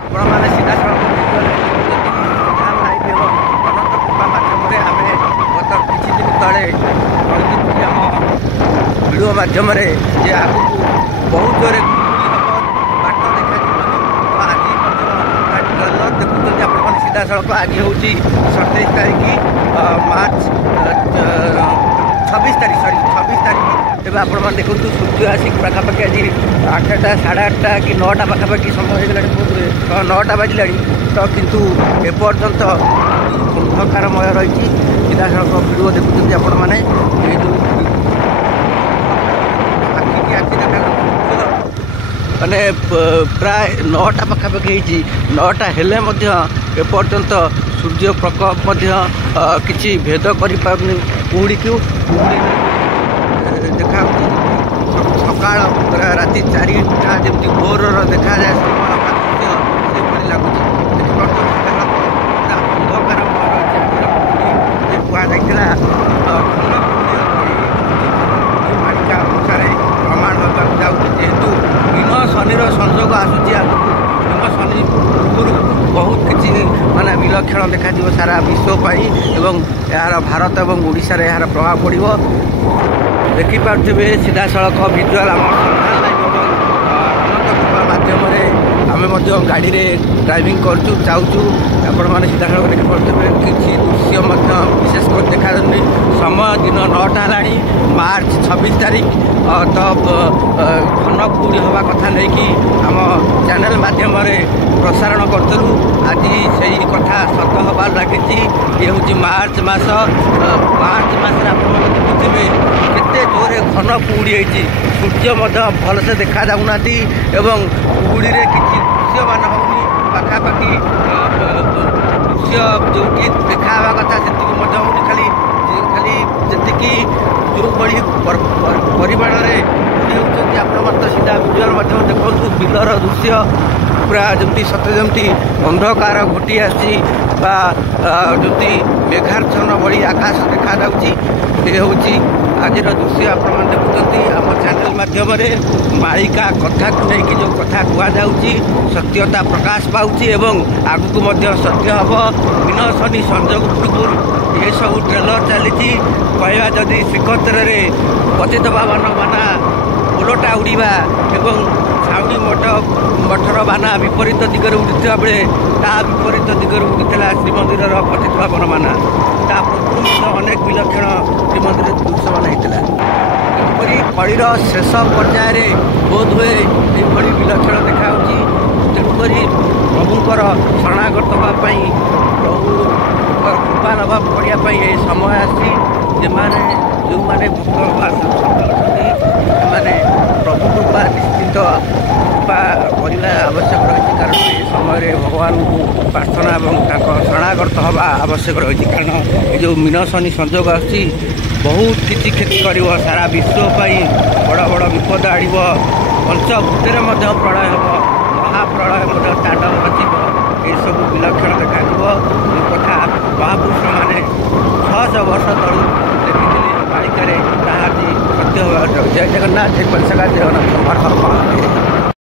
ଆପଣମାନେ ସିଧାସଳଖ ଲାଇଭ୍ ଏବଂ ଅନନ୍ତ କୃପା ମାଧ୍ୟମରେ ଆମେ ଗତ କିଛି ଦିନ ତଳେ କହିଥିଲି ଆମ ଭିଡ଼ିଓ ମାଧ୍ୟମରେ ଯେ ଆଗକୁ ବହୁତ ଜୋରେ ବାଟ ଦେଖାଯିବନି। ତ ଆଜି ମଧ୍ୟ ଦେଖୁଛନ୍ତି ଆପଣମାନେ ସିଧାସଳଖ। ଆଜି ହେଉଛି 27 ତାରିଖ ମାର୍ଚ୍ଚ 26 ତାରିଖ। ତେବେ ଆପଣମାନେ ଦେଖନ୍ତୁ ସୂର୍ଯ୍ୟ ଆସିକି ପାଖାପାଖି ଆଜି 8ଟା 8:30 କି 9ଟା ପାଖାପାଖି ସମୟ ହେଇଗଲାଣି। ବୋଧହୁଏ 9ଟା ବାଜିଲାଣି। ତ କିନ୍ତୁ ଏପର୍ଯ୍ୟନ୍ତ ଅନ୍ଧକାରମୟ ରହିଛି। ସିଧାସଳଖ ଭିଡ଼ିଓ ଦେଖୁଛନ୍ତି ଆପଣମାନେ। ଏଇ ଯେଉଁ ଆଖି ଦେଖା ମାନେ ପ୍ରାୟ 9ଟା ପାଖାପାଖି ହେଇଛି। 9ଟା ହେଲେ ମଧ୍ୟ ଏପର୍ଯ୍ୟନ୍ତ ସୂର୍ଯ୍ୟ ପ୍ରକୋପ ମଧ୍ୟ କିଛି ଭେଦ କରିପାରୁନି। କୁହୁଡ଼ିକୁ ଦେଖାଯାଉଛି ସକାଳ ରାତି 4ଟା ଯେମିତି ଭୋରର ଦେଖାଯାଏ ସମୟ ସେଭଳି ଲାଗୁଛି। ଅନ୍ଧକାର କୁହାଯାଇଥିଲା ମାଳିକା ଅନୁସାରେ ପ୍ରମାଣ ହେବାକୁ ଯାଉଛି। ଯେହେତୁ ଦିନ ଶନିର ସଂଯୋଗ ଆସୁଛି ଆଗକୁ, ଦିନ ଶନି ପୂର୍ବରୁ ବହୁତ କିଛି ମାନେ ବିଲକ୍ଷଣ ଦେଖାଯିବ ସାରା ବିଶ୍ୱ ପାଇଁ ଏବଂ ଏହାର ଭାରତ ଏବଂ ଓଡ଼ିଶାରେ ଏହାର ପ୍ରଭାବ ପଡ଼ିବ। ଦେଖିପାରୁଥିବେ ସିଧାସଳଖ ଭିଜୁଆଲ ଆମ ସନ୍ଧ୍ୟା ଲାଇଭ୍ ଏବଂ ଅନନ୍ତ କୃପା ମାଧ୍ୟମରେ ଆମେ ମଧ୍ୟ ଗାଡ଼ିରେ ଡ୍ରାଇଭିଂ କରୁଛୁ, ଯାଉଛୁ। ଆପଣମାନେ ସିଧାସଳଖ ଦେଖିପାରୁଥିବେ କିଛି ଦୃଶ୍ୟ ମଧ୍ୟ ବିଶେଷ କରି ଦେଖାଯାଉନି। ସମୟ ଦିନ 9ଟା ହେଲାଣି, ମାର୍ଚ୍ଚ 26 ତାରିଖ। ତ ଘନ କୁହୁଡ଼ି ହେବା କଥା ନେଇକି ଆମ ଚ୍ୟାନେଲ ମାଧ୍ୟମରେ ପ୍ରସାରଣ କରୁଥିଲୁ। ଆଜି ସେଇ କଥା ସତ ହେବାର ଲାଗିଛି। ଇଏ ହେଉଛି ମାର୍ଚ୍ଚ ମାସ। ମାର୍ଚ୍ଚ ମାସରେ ଆପଣମାନେ ଦେଖୁଥିବେ କେତେ ଜୋରେ ଘନ କୁହୁଡ଼ି ହେଇଛି। ସୂର୍ଯ୍ୟ ମଧ୍ୟ ଭଲସେ ଦେଖାଯାଉନାହାନ୍ତି ଏବଂ କୁହୁଡ଼ିରେ କିଛି ଦୃଶ୍ୟମାନ ହେଉନି। ପାଖାପାଖି ଦୃଶ୍ୟ ଯେଉଁଠି ଦେଖା ହେବା କଥା ସେତିକି ମଧ୍ୟ ହେଉନି। ଖାଲି ଯେତିକି ଯେଉଁଭଳି ପରିମାଣରେ କୁହୁଡ଼ି ହେଉଛନ୍ତି ଆପଣମାନେ ତ ସିଧା ଭିଜୁଆଲ ମାଧ୍ୟମରେ ଦେଖନ୍ତୁ। ବିଲର ଦୃଶ୍ୟ ପୁରା ଯେମିତି ସତେ ଯେମିତି ଅନ୍ଧକାର ଘୋଟି ଆସିଛି ବା ଯେମିତି ମେଘାଚ୍ଛନ୍ନ ଭଳି ଆକାଶ ଦେଖାଯାଉଛି। ଏ ହେଉଛି ଆଜିର ଦୃଶ୍ୟ ଆପଣମାନେ ଦେଖୁଛନ୍ତି ଆମ ଚ୍ୟାନେଲ ମାଧ୍ୟମରେ। ମାଳିକା କଥାକୁ ନେଇକି ଯେଉଁ କଥା କୁହାଯାଉଛି ସତ୍ୟତା ପ୍ରକାଶ ପାଉଛି ଏବଂ ଆଗକୁ ମଧ୍ୟ ସତ୍ୟ ହେବ। ଦିନ ଶନି ସଂଯୋଗ ପୂର୍ବରୁ ଏସବୁ ଟ୍ରେଲର ଚାଲିଛି। କହିବା ଯଦି ଶ୍ରୀକ୍ଷେତ୍ରରେ ପତିତପାବନ ବାନା ଓଲଟା ଉଡ଼ିବା ଏବଂ ଛାଉଣି ମଠର ବାନା ବିପରୀତ ଦିଗରେ ଉଡ଼ିଥିବା ବେଳେ ତା ବିପରୀତ ଦିଗରେ ଉଡ଼ିଥିଲା ଶ୍ରୀମନ୍ଦିରର ପତିତପାବନ ବାନା। ତା ପୂର୍ବରୁ ମଧ୍ୟ ଅନେକ ବିଲକ୍ଷଣ ଶ୍ରୀମନ୍ଦିର ଦୃଶ୍ୟମାନ ହେଇଥିଲା। ଏପରି କଳିର ଶେଷ ପର୍ଯ୍ୟାୟରେ ବୋଧହୁଏ ଏଭଳି ବିଲକ୍ଷଣ ଦେଖାଯାଉଛି। ତେଣୁକରି ପ୍ରଭୁଙ୍କର ଶରଣାଗତ ହେବା ପାଇଁ, ପ୍ରଭୁଙ୍କର କୃପା ଲାଭ କରିବା ପାଇଁ ଏ ସମୟ ଆସିଛି। ଯେଉଁମାନେ ଭକ୍ତ ଅଛନ୍ତି ସେମାନେ ପ୍ରଭୁ କୃପା ନିଶ୍ଚିତ କୃପା କରିବା ଆବଶ୍ୟକ ରହିଛି। କାରଣ ଏ ସମୟରେ ଭଗବାନଙ୍କୁ ପ୍ରାର୍ଥନା ଏବଂ ତାଙ୍କ ଶରଣାଗତ ହେବା ଆବଶ୍ୟକ ରହିଛି। କାରଣ ଏ ଯେଉଁ ମୀନ ଶନି ସଂଯୋଗ ଆସୁଛି ବହୁତ କିଛି କ୍ଷତି କରିବ ସାରା ବିଶ୍ୱ ପାଇଁ। ବଡ଼ ବଡ଼ ବିପଦ ଆଣିବ। ପଞ୍ଚଭୂତରେ ମଧ୍ୟ ପ୍ରଳୟ ହେବ, ମହାପ୍ରଳୟ ମଧ୍ୟ ତାଣ୍ଡବ ରଚିବ। ଏସବୁ ବିଲକ୍ଷଣ ଦେଖାଯିବ। ଯେଉଁ କଥା ମହାପୁରୁଷମାନେ 600 ବର୍ଷ ତଳୁ ଦେଖିଥିଲେ ମାଳିକାରେ ତାହା ଆଜି ସତ୍ୟ ହେବାକୁ ଯାଉଛି। ଜୟ ଜଗନ୍ନାଥ, ଜୟ ଜଗନ୍ନାଥ, ହର ହର ମହାଦେବ।